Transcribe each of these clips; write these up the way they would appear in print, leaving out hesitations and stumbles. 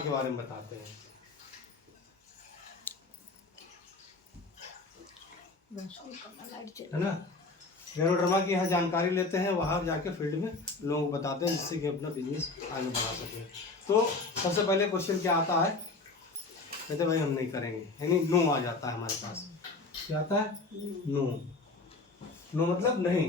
के बारे में बताते हैं। है ना, गैनोडर्मा की यहाँ जानकारी लेते हैं, वहाँ जाके फील्ड में लोगों को बताते हैं, जिससे कि अपना बिजनेस आगे बढ़ा सकें। तो सबसे पहले क्वेश्चन क्या आता है, कहते भाई हम नहीं करेंगे, यानी नो आ जाता है हमारे पास। क्या आता है? नो। नो मतलब नहीं।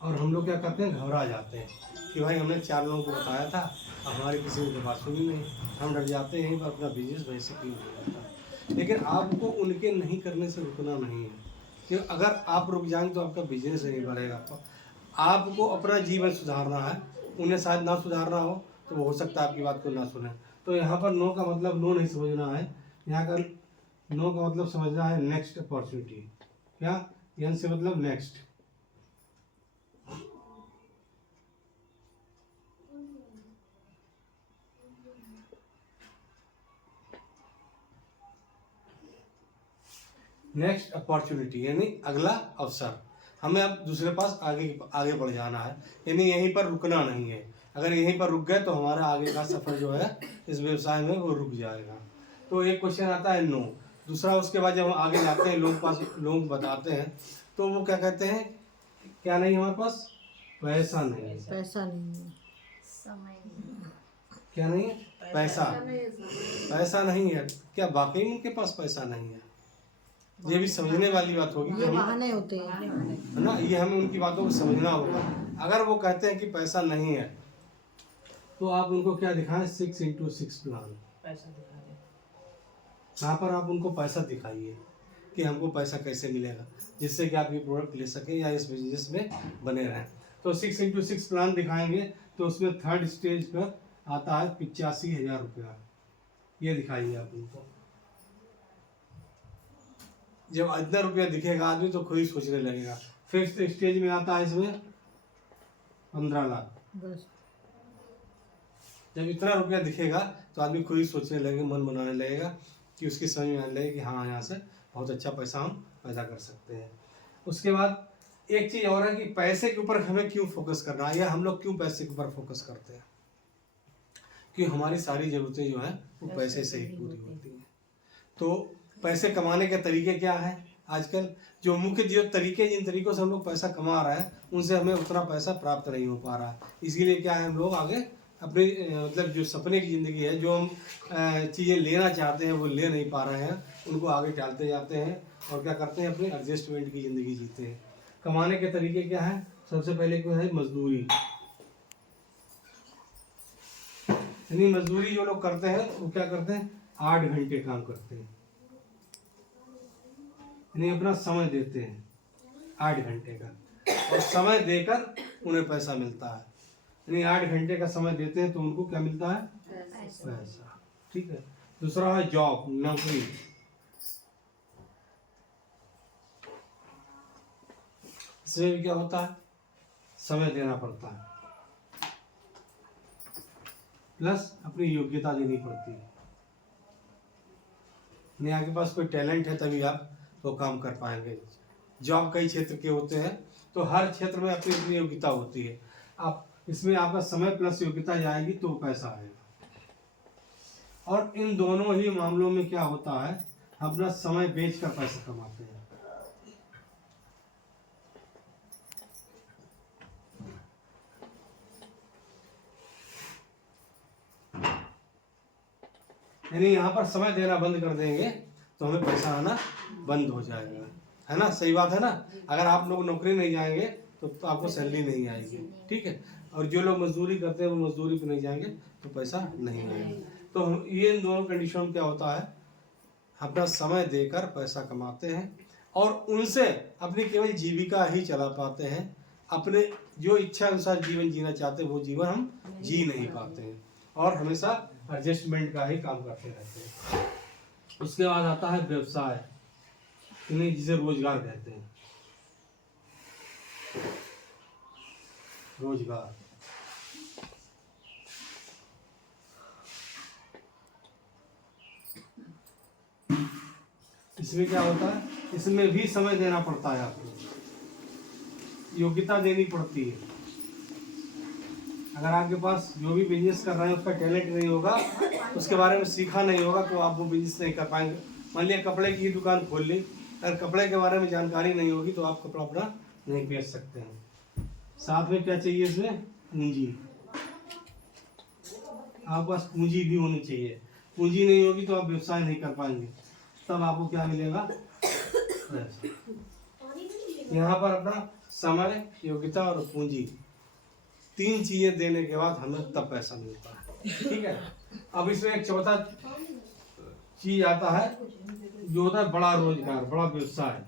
और हम लोग क्या करते हैं, घबरा जाते हैं कि भाई हमने 4 लोगों को बताया था, हमारे किसी ने बात सुनी नहीं, हम डर जाते हैं पर अपना बिजनेस वैसे क्यों हो जाता है। लेकिन आपको उनके नहीं करने से रुकना नहीं है, कि अगर आप रुक जाएंगे तो आपका बिजनेस नहीं बढ़ेगा। आपको अपना जीवन सुधारना है, उन्हें शायद ना सुधारना हो, तो हो सकता है आपकी बात को ना सुने। तो यहाँ पर नो का मतलब नो नहीं समझना है, यहाँ का नो का मतलब समझना है नेक्स्ट अपॉर्चुनिटी। क्या? एन से मतलब नेक्स्ट। नेक्स्ट अपॉर्चुनिटी यानी अगला अवसर, हमें अब दूसरे पास आगे बढ़ जाना है, यानी यहीं पर रुकना नहीं है। अगर यहीं पर रुक गए तो हमारा आगे का सफर जो है इस व्यवसाय में वो रुक जाएगा। तो एक क्वेश्चन आता है नो। दूसरा, उसके बाद जब हम आगे जाते हैं, लोग बताते हैं, तो वो क्या कहते हैं, क्या नहीं हमारे पास? पैसा नहीं है। पैसा नहीं है, समय नहीं, क्या नहीं है? पैसा नहीं है। क्या वाकई में उनके पास पैसा नहीं है? ये भी समझने वाली बात होगी। ये बहाने होते हैं, है ना, ये हमें उनकी बातों को समझना होगा। अगर वो कहते हैं कि पैसा नहीं है, तो आप उनको क्या दिखाएं? 6x6 plan. पैसा दिखा दे। यहाँ पर आप उनको पैसा दिखाइए कि हमको पैसा कैसे मिलेगा, जिससे कि आप ये प्रोडक्ट ले सकें या इस बिजनेस में बने रहें। तो 6x6 प्लान दिखाएंगे, तो उसमें 3rd स्टेज पर आता है 85,000 रुपया। ये दिखाइए आप उनको। जब इतना रुपया दिखेगा आदमी तो खुद ही सोचने लगेगा। 5th स्टेज में आता है इसमें 15 लाख। बस जब इतना रुपया दिखेगा तो आदमी खुद ही सोचने लगेगा, मन बनाने लगेगा, कि उसकी समझ में आने लगेगा कि हाँ, यहाँ से बहुत अच्छा पैसा हम पैदा कर सकते हैं। उसके बाद एक चीज़ और है कि पैसे के ऊपर हमें क्यों फोकस करना है, या हम लोग क्यों पैसे के ऊपर फोकस करते हैं, कि हमारी सारी ज़रूरतें जो हैं वो पैसे से ही पूरी होती हैं। तो पैसे कमाने के तरीके क्या हैं आजकल? जो मुख्य जो तरीके, जिन तरीकों से हम लोग पैसा कमा रहे हैं, उनसे हमें उतना पैसा प्राप्त नहीं हो पा रहा है। इसीलिए क्या है, हम लोग आगे अपनी मतलब जो सपने की ज़िंदगी है, जो हम चीज़ें लेना चाहते हैं वो ले नहीं पा रहे हैं, उनको आगे टालते जाते हैं और क्या करते हैं, अपनी एडजस्टमेंट की ज़िंदगी जीते हैं। कमाने के तरीके क्या है? सबसे पहले क्या है? मजदूरी। यानी मजदूरी जो लोग करते हैं वो क्या करते हैं? 8 घंटे काम करते हैं, यानी अपना समय देते हैं 8 घंटे का, और समय देकर उन्हें पैसा मिलता है। यानी 8 घंटे का समय देते हैं तो उनको क्या मिलता है? पैसा। ठीक है। दूसरा है जॉब, नौकरी। इसमें भी क्या होता है? समय देना पड़ता है, प्लस अपनी योग्यता देनी पड़ती है। नहीं, आपके पास कोई टैलेंट है तभी आप वो काम कर पाएंगे। जॉब कई क्षेत्र के होते हैं, तो हर क्षेत्र में अपनी अपनी योग्यता होती है। आप इसमें आपका समय प्लस योग्यता जाएगी तो पैसा आएगा। और इन दोनों ही मामलों में क्या होता है, अपना समय बेचकर पैसा कमाते हैं। यानी यहाँ पर समय देना बंद कर देंगे तो हमें पैसा आना बंद हो जाएगा। है ना, सही बात है ना। अगर आप लोग नौकरी नहीं जाएंगे तो आपको सैलरी नहीं आएगी। ठीक है। और जो लोग मजदूरी करते हैं वो मजदूरी पे नहीं जाएंगे तो पैसा नहीं आएगा। तो हम ये इन दोनों कंडीशन में क्या होता है, अपना समय देकर पैसा कमाते हैं और उनसे अपनी केवल जीविका ही चला पाते हैं। अपने जो इच्छा अनुसार जीवन जीना चाहते हैं वो जीवन हम जी नहीं पाते हैं और हमेशा एडजस्टमेंट का ही काम करते रहते हैं। उसके बाद आता है व्यवसाय, इन्हें जिसे रोजगार कहते हैं। रोजगार इसमें क्या होता है, इसमें भी समय देना पड़ता है, आपको योग्यता देनी पड़ती है। अगर आपके पास जो भी बिजनेस कर रहे हैं उसका टैलेंट नहीं होगा, उसके बारे में सीखा नहीं होगा, तो आप वो बिजनेस नहीं कर पाएंगे। मान लिया कपड़े की दुकान खोल ली, अगर कपड़े के बारे में जानकारी नहीं होगी तो आप कपड़ा अपना नहीं बेच सकते हैं। साथ में क्या चाहिए इसमें? पूंजी। आपके पास पूंजी भी होनी चाहिए। पूंजी नहीं होगी तो आप व्यवसाय नहीं कर पाएंगे। तब आपको क्या मिलेगा? यहाँ पर अपना समय, योग्यता और पूंजी, 3 चीजें देने के बाद हमें तब पैसा मिलता है। ठीक है। अब इसमें एक चौथा चीज आता है जो होता है बड़ा रोजगार, बड़ा व्यवसाय।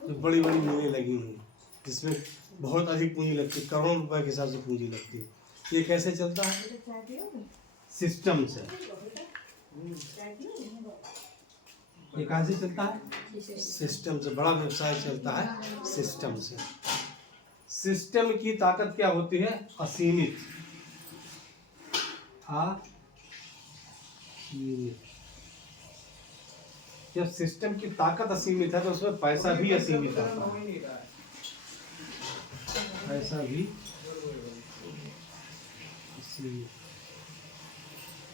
तो बड़ी बड़ी मिलें लगी हुई जिसमें बहुत अधिक पूंजी लगती है, करोड़ों रुपए के हिसाब से पूंजी लगती है। ये कैसे चलता है? सिस्टम से। ये कहाँ से चलता है? सिस्टम से। बड़ा व्यवसाय चलता है सिस्टम से। सिस्टम की ताकत क्या होती है? असीमित। जब सिस्टम की ताकत असीमित है तो उसमें पैसा भी असीमित आता है। पैसा भी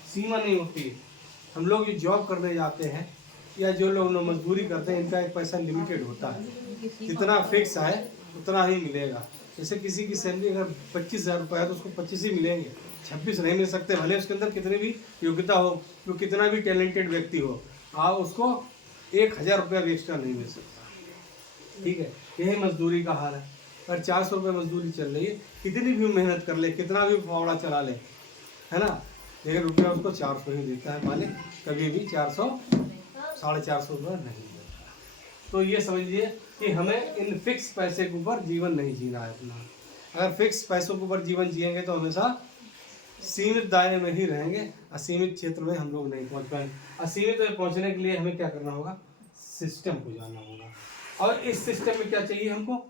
सीमा नहीं होती। हम लोग जो जॉब करने जाते हैं या जो लोग मजदूरी करते हैं, इनका एक पैसा लिमिटेड होता है, जितना फिक्स है उतना ही मिलेगा। जैसे किसी की सैलरी अगर 25,000 रुपये है तो उसको 25 ही मिलेंगे, 26 नहीं मिल सकते। भले उसके अंदर कितनी भी योग्यता हो, वो कितना भी टैलेंटेड व्यक्ति हो, आप उसको 1,000 रुपया भी एक्स्ट्रा नहीं मिल सकता। ठीक है। यही मजदूरी का हाल है। अगर 400 रुपये मजदूरी चल रही है, कितनी भी मेहनत कर ले, कितना भी फावड़ा चला ले, है ना, लेकिन रुपया उसको 400 ही देता है मालिक, कभी भी 400, 450 रुपये नहीं देता। तो ये समझिए कि हमें इन फिक्स पैसे के ऊपर जीवन नहीं जीना है अपना। अगर फिक्स पैसों के ऊपर जीवन जिएंगे तो हमेशा सीमित दायरे में ही रहेंगे, असीमित क्षेत्र में हम लोग नहीं पहुंच पाएंगे। असीमित में पहुंचने के लिए हमें क्या करना होगा? सिस्टम को जानना होगा। और इस सिस्टम में क्या चाहिए हमको?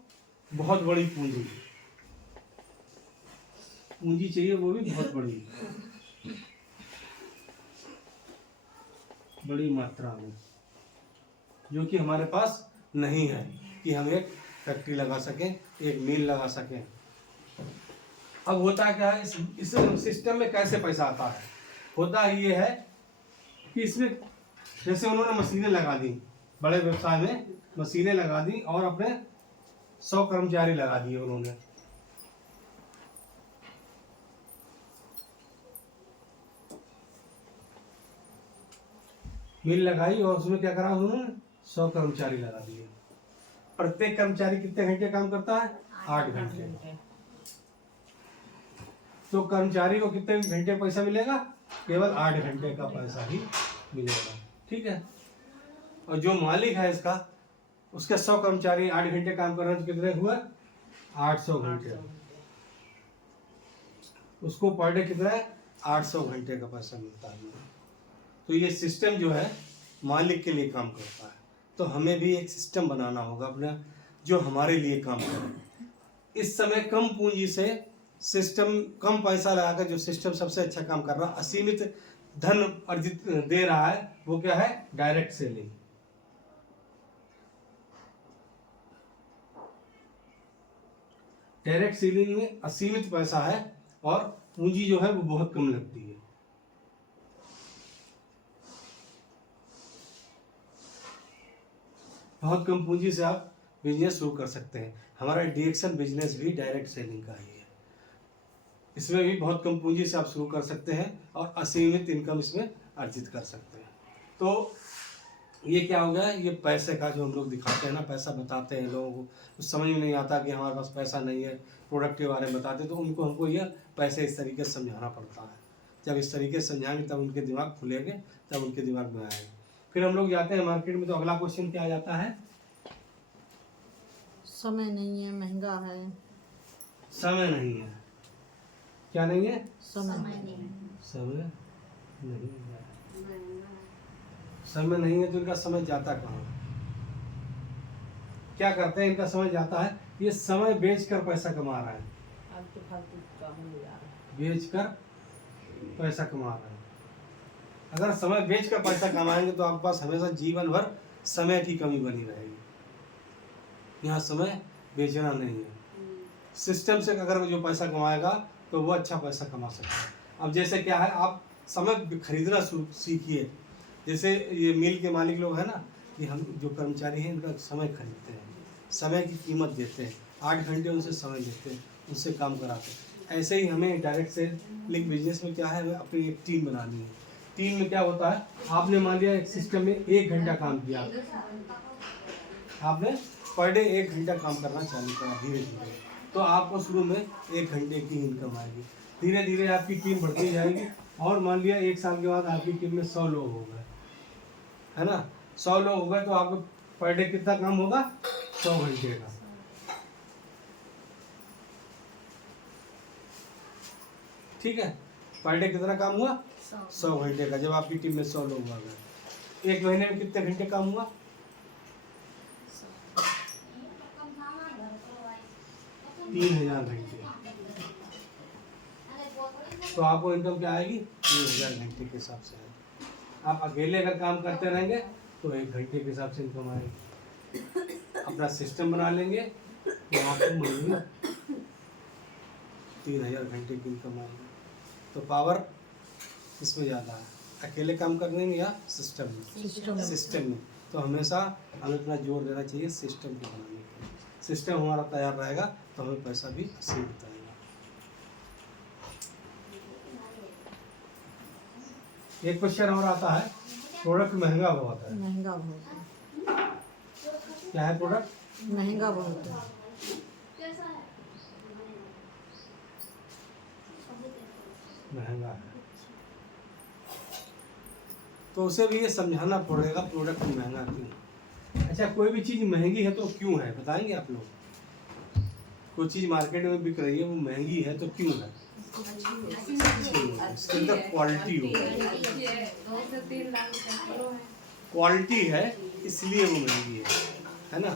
बहुत बड़ी पूंजी। पूंजी चाहिए, वो भी बहुत बड़ी मात्रा में, जो कि हमारे पास नहीं है कि हम एक फैक्ट्री लगा सकें, एक मिल लगा सकें। अब होता क्या है इस सिस्टम में? कैसे पैसा आता है? होता ये है कि इसमें जैसे उन्होंने मशीनें लगा दी, बड़े व्यवसाय में मशीनें लगा दी और अपने 100 कर्मचारी लगा दिए उन्होंने। मिल लगाई और उसमें क्या करा उन्होंने? 100 कर्मचारी लगा दिए। प्रत्येक कर्मचारी कितने घंटे काम करता है? 8 घंटे। तो कर्मचारी को कितने घंटे पैसा मिलेगा? केवल 8 घंटे का पैसा ही मिलेगा। ठीक है। और जो मालिक है इसका, उसके 100 कर्मचारी 8 घंटे काम कर रहे हैं तो कितने हुआ? 800 घंटे। उसको पर डे कितना है? 800 घंटे का पैसा मिलता है। तो ये सिस्टम जो है मालिक के लिए काम करता है। तो हमें भी एक सिस्टम बनाना होगा अपना, जो हमारे लिए काम करे। इस समय कम पूंजी से सिस्टम, कम पैसा लगाकर जो सिस्टम सबसे अच्छा काम कर रहा है, असीमित धन अर्जित दे रहा है, वो क्या है? Direct selling. डायरेक्ट सेलिंग में असीमित पैसा है और पूंजी जो है वो बहुत कम लगती है। बहुत कम पूंजी से आप बिजनेस शुरू कर सकते हैं। हमारा डीएक्शन बिजनेस भी डायरेक्ट सेलिंग का ही है। इसमें भी बहुत कम पूंजी से आप शुरू कर सकते हैं और असीमित इनकम इसमें अर्जित कर सकते हैं। तो ये क्या हो गया? ये पैसे का जो हम लोग दिखाते हैं ना, पैसा बताते हैं लोगों को, कुछ समझ में नहीं आता कि हमारे पास पैसा नहीं है, प्रोडक्ट के बारे में बताते हैं, तो उनको हमको ये पैसे इस तरीके से समझाना पड़ता है। जब इस तरीके से समझाएंगे तब उनके दिमाग खुलेंगे, तब उनके दिमाग में आएगा। फिर हम लोग जाते हैं मार्केट में, तो अगला क्वेश्चन क्या आ जाता है? समय नहीं है, महंगा है। समय नहीं है। क्या नहीं है? समय नहीं समय नहीं है। समय नहीं है तो इनका समय जाता कहाँ? क्या करते हैं? इनका समय जाता है, ये समय बेचकर पैसा कमा रहा है। बेचकर पैसा कमा रहा है। अगर समय बेचकर पैसा कमाएंगे तो आपके पास हमेशा जीवन भर समय की कमी बनी रहेगी। यहाँ समय बेचना नहीं है। सिस्टम से अगर जो पैसा कमाएगा तो वो अच्छा पैसा कमा सकता है। अब जैसे क्या है, आप समय खरीदना सीखिए। जैसे ये मिल के मालिक लोग हैं ना, कि हम जो कर्मचारी हैं इनका समय खरीदते हैं, समय की कीमत देते हैं, 8 घंटे उनसे समय लेते हैं, उनसे काम कराते हैं। ऐसे ही हमें डायरेक्ट सेल लिंक बिजनेस में क्या है, हमें अपनी एक टीम बनानी है। टीम में क्या होता है, आपने मान लिया एक सिस्टम में 1 घंटा काम किया, आपने पर डे 1 घंटा काम करना चालू करा धीरे धीरे, तो आपको शुरू में 1 घंटे की इनकम आएगी। धीरे धीरे आपकी टीम बढ़ती जाएगी और मान लिया 1 साल के बाद आपकी टीम में 100 लोग हो गए, है ना। 100 लोग हो गए तो आपको पर डे कितना काम होगा, 100 घंटे का। ठीक है, पर डे कितना काम हुआ, 100 घंटे का। जब आपकी टीम में 100 लोग आ गए, 1 महीने में कितने घंटे काम हुआ, 3000 घंटे। तो आपको इनकम क्या आएगी, 3000 घंटे के हिसाब से आएगी। आप अकेले अगर काम करते रहेंगे तो 1 घंटे के हिसाब से इनकम आएगी। अपना सिस्टम बना लेंगे तो आपको महीने 3000 घंटे की इनकम आएगी। तो पावर इसमें ज़्यादा है, अकेले काम करने में या सिस्टम में। सिस्टम में तो हमेशा हमें अपना जोर देना चाहिए सिस्टम को बनाने के लिए। सिस्टम हमारा तैयार रहेगा तो हमें पैसा भी सीमित आएगा। एक क्वेश्चन और आता है, प्रोडक्ट महंगा बहुत है। महंगा बहुत है। क्या है प्रोडक्ट, महंगा बहुत है। महंगा है, तो उसे भी ये समझाना पड़ेगा प्रोडक्ट महंगा क्यों। अच्छा, कोई भी चीज़ महंगी है तो क्यों है, बताएंगे आप लोग। कोई चीज़ मार्केट में बिक रही है वो महंगी है तो क्यों है, इसके अंदर क्वालिटी होगी। क्वालिटी है इसलिए वो महंगी है ना।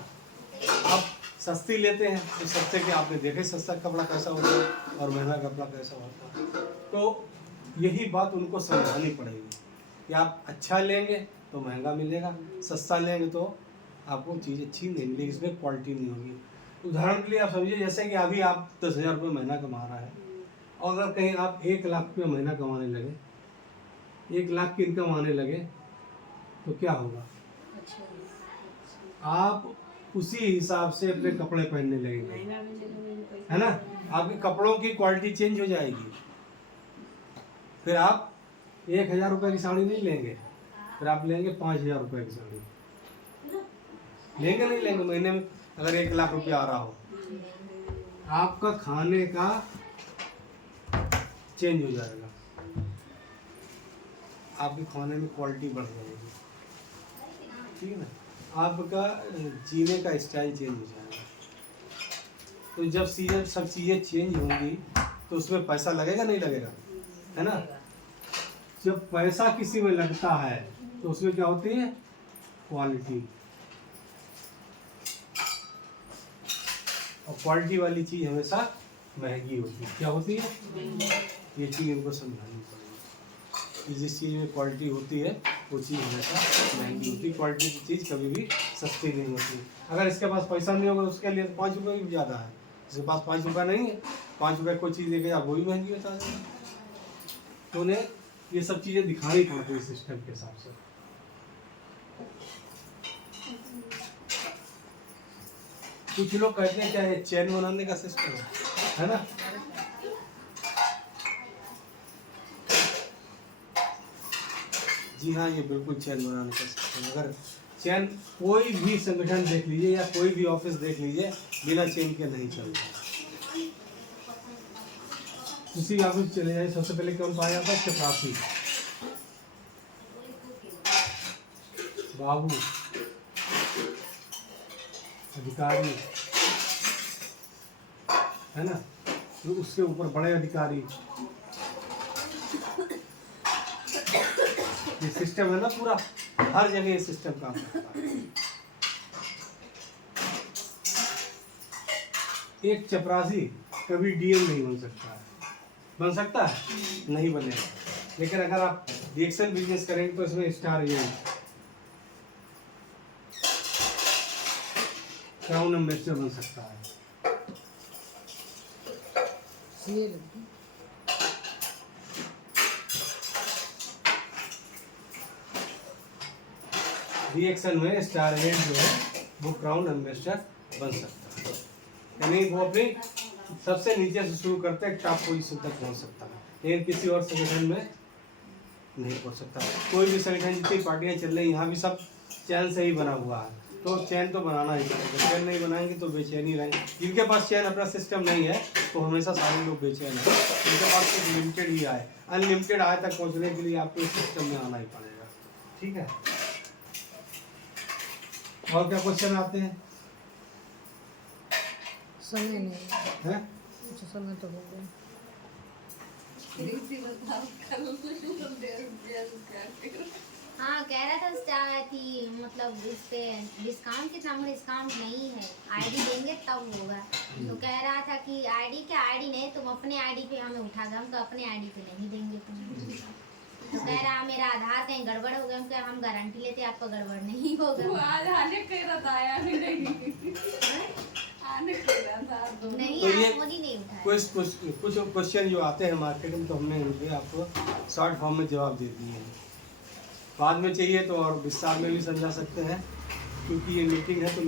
आप सस्ती लेते हैं तो सस्ते के आपने देखे सस्ता कपड़ा कैसा होता है और महंगा कपड़ा कैसा होता है। तो यही बात उनको समझानी पड़ेगी कि आप अच्छा लेंगे तो महंगा मिलेगा, सस्ता लेंगे तो आपको चीज़ अच्छी नहीं मिलेगी, इसमें क्वालिटी नहीं होगी। उदाहरण के लिए आप समझिए, जैसे कि अभी आप 10,000 रुपये महीना कमा रहा है और अगर कहीं आप 1 लाख रुपये महीना कमाने लगे, 1 लाख की इनकम आने लगे तो क्या होगा, आप उसी हिसाब से अपने कपड़े पहनने लगेंगे, है ना। आपके कपड़ों की क्वालिटी चेंज हो जाएगी। फिर आप 1,000 रुपये की साड़ी नहीं लेंगे, फिर आप लेंगे 5,000 रुपये की साड़ी। लेंगे नहीं लेंगे, महीने में अगर 1 लाख रुपया आ रहा हो, आपका खाने का चेंज हो जाएगा, आपके खाने में क्वालिटी बढ़ जाएगी, ठीक है ना। आपका जीने का स्टाइल चेंज हो जाएगा। तो जब सब चीज़ें चेंज होंगी तो उसमें पैसा लगेगा नहीं लगेगा, है ना। जब पैसा किसी में लगता है तो उसमें क्या होती है, क्वालिटी। और क्वालिटी वाली चीज़ हमेशा महंगी होती है। क्या होती है, ये चीज़ इनको समझानी पड़ेगी कि जिस चीज़ में क्वालिटी होती है वो चीज़ हमेशा महंगी होती है। क्वालिटी की चीज़ कभी भी सस्ती नहीं होती। अगर इसके पास पैसा नहीं होगा उसके लिए 5 रुपये भी ज़्यादा है। जिसके पास 5 रुपये नहीं है, 5 रुपये कोई चीज़ लेके आप वो भी महंगी बता देंगे। तो उन्हें ये सब चीज़ें दिखानी पड़ती है सिस्टम के हिसाब से। कुछ लोग कहते हैं क्या ये चैन बनाने का सिस्टम है ना। जी हाँ, ये बिल्कुल चैन बनाने का सिस्टम। अगर चैन, कोई भी संगठन देख लीजिए या कोई भी ऑफिस देख लीजिए, बिना चैन के नहीं चलता। किसी भी ऑफिस चले जाए सबसे पहले कौन पाया जाता है, चपरासी, बाबू, अधिकारी, है ना। तो उसके ऊपर बड़े अधिकारी। ये सिस्टम है ना पूरा, हर जगह ये सिस्टम काम करता है। एक चपरासी कभी डीएम नहीं बन सकता है। बन सकता है? नहीं बनेगा। लेकिन अगर आप डिएक्शन बिजनेस करेंगे तो इसमें स्टार ये क्राउन एम्बेसडर बन सकता है। ये लगी रिएक्शन में स्टार हेड जो है वो क्राउन एम्बेसडर बन सकता है, यानी वो अपनी सबसे नीचे से शुरू करते हैं टॉप पोजीशन तक पहुंच सकता है, लेकिन किसी और संगठन में नहीं पहुंच सकता। कोई भी संगठन जितनी पार्टियां चल रही यहाँ भी सब चैन से ही बना हुआ है, तो चैन तो बनाना ही पड़ेगा। चैन नहीं बनाएंगे तो बेचैनी रहेंगे। जिनके पास चैन अपना सिस्टम नहीं है तो हमेशा सारे लोग बेचैन हैं। जिनके पास कुछ लिमिटेड ही आए, अनलिमिटेड आय तक पहुँचने के लिए आपको इस सिस्टम में आना ही पड़ेगा। ठीक है, और क्या क्वेश्चन आते हैं? समय नहीं हैं? कुछ समय तो हो गया। हाँ कह रहा था कि मतलब इस पे डिस्काउंट कितना, हम डिस्काउंट नहीं है, आईडी देंगे तब होगा। तो कह रहा था कि आईडी क्या, आईडी नहीं तुम अपने आईडी पे हमें उठा दो, हम तो अपने आईडी पे नहीं देंगे तुम्हें। तो कह रहा मेरा आधार कहीं गड़बड़ हो गया, हम क्या हम गारंटी लेते आपका गड़बड़ नहीं होगा। नहीं तो ये आप मोदी नहीं उठाए। कुछ क्वेश्चन जो आते हैं मार्केट में, तो हमने इनके आपको शॉर्ट फॉर्म में जवाब दे दिए हैं। बाद में चाहिए तो और विस्तार में भी समझा सकते हैं, क्योंकि ये मीटिंग है तो